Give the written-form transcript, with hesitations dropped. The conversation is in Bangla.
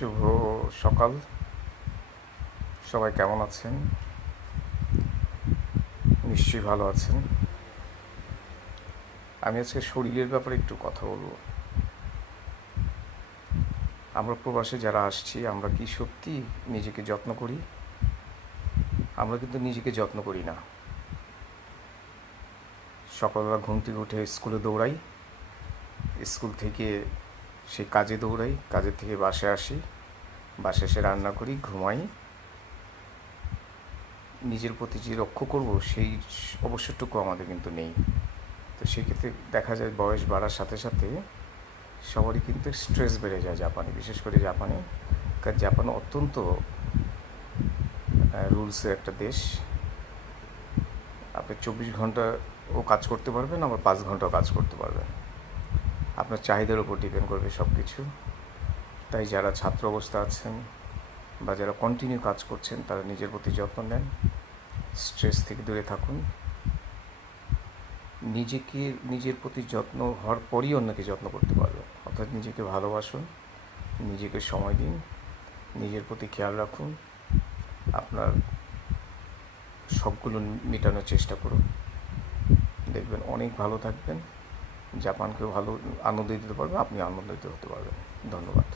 শুভ সকাল। সবাই কেমন আছেন? নিশ্চয়ই ভালো আছেন। আমি আজকে শরীরের ব্যাপারে একটু কথা বলবো। আমরা প্রবাসে যারা আসছি, আমরা কি সত্যি নিজেকে যত্ন করি? আমরা কিন্তু নিজেকে যত্ন করি না। সকালবেলা ঘুম থেকে উঠে স্কুলে দৌড়াই, স্কুল থেকে সেই কাজে দৌড়াই, কাজের থেকে বাসায় আসি, বাসায় এসে রান্না করি, ঘুমাই। নিজের প্রতি যে লক্ষ্য করবো সেই অবসরটুকু আমাদের কিন্তু নেই। তো সেক্ষেত্রে দেখা যায় বয়স বাড়ার সাথে সাথে সবারই কিন্তু স্ট্রেস বেড়ে যায় জাপানে, বিশেষ করে জাপানে। কারণ জাপান অত্যন্ত রুলসের একটা দেশ। আপনি 24 ঘন্টাও কাজ করতে পারবেন, আবার 5 ঘন্টাও কাজ করতে পারবেন। আপনার চাহিদার উপর ডিপেন্ড করবে সব কিছু। তাই যারা ছাত্র অবস্থা আছেন বা যারা কন্টিনিউ কাজ করছেন, তারা নিজের প্রতি যত্ন নেন, স্ট্রেস থেকে দূরে থাকুন। নিজের প্রতি যত্ন হওয়ার পরই অন্যকে যত্ন করতে পারবেন। অর্থাৎ নিজেকে ভালোবাসুন, নিজেকে সময় দিন, নিজের প্রতি খেয়াল রাখুন, আপনার সবগুলো মেটানোর চেষ্টা করুন। দেখবেন অনেক ভালো থাকবেন, জাপানকেও ভালো আনন্দ দিতে পারবেন, আপনি আনন্দিত হতে পারবেন। ধন্যবাদ।